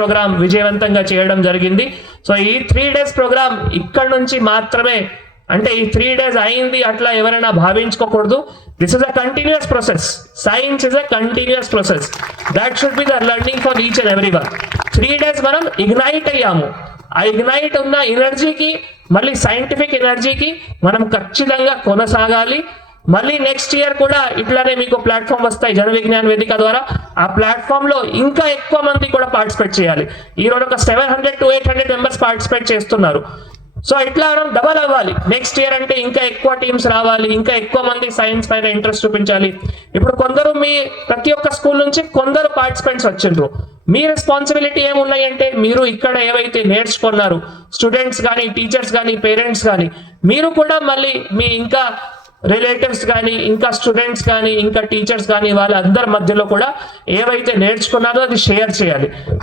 Programme విజయవంతంగా చేయడం జరిగింది. సో ఈ త్రీ డేస్ ప్రోగ్రామ్ ఇక్కడ నుంచి మాత్రమే అంటే ఈ త్రీ డేస్ అయింది అట్లా ఎవరైనా భావించుకోకూడదు. This is a continuous process science is a continuous process that should be the learning for each and every one three days మనం ఇగ్నైట్ అయ్యాము. ఆ ఇగ్నైట్ ఉన్న ఎనర్జీకి మళ్ళీ సైంటిఫిక్ ఎనర్జీకి మనం ఖచ్చితంగా కొనసాగాలి. మళ్ళీ నెక్స్ట్ ఇయర్ కూడా ఇట్లానే మీకు ప్లాట్ఫామ్ వస్తాయి జన విజ్ఞాన వేదిక ద్వారా. ఆ ప్లాట్ఫామ్లో ఇంకా ఎక్కువ మంది కూడా పార్టిసిపేట్ చేయాలి. ఈ రోజు ఒక seven hundred to eight hundred members participate చేస్తున్నారు. సో ఇట్లా మనం డబల్ అవ్వాలి. నెక్స్ట్ ఇయర్ అంటే ఇంకా ఎక్కువ టీమ్స్ రావాలి ఇంకా ఎక్కువ మంది సైన్స్ పైన ఇంట్రెస్ట్ చూపించాలి. ఇప్పుడు కొందరు మీ ప్రతి ఒక్క స్కూల్ నుంచి కొందరు పార్టిసిపెంట్స్ వచ్చిండ్రు. మీ రెస్పాన్సిబిలిటీ ఏమున్నాయి అంటే మీరు ఇక్కడ ఏవైతే నేర్చుకున్నారు స్టూడెంట్స్ కానీ టీచర్స్ కానీ పేరెంట్స్ కానీ మీరు కూడా మళ్ళీ మీ ఇంకా రిలేటివ్స్ కానీ ఇంకా స్టూడెంట్స్ కానీ ఇంకా టీచర్స్ కానీ వాళ్ళందరి మధ్యలో కూడా ఏవైతే నేర్చుకున్నారో అది షేర్ చేయాలి.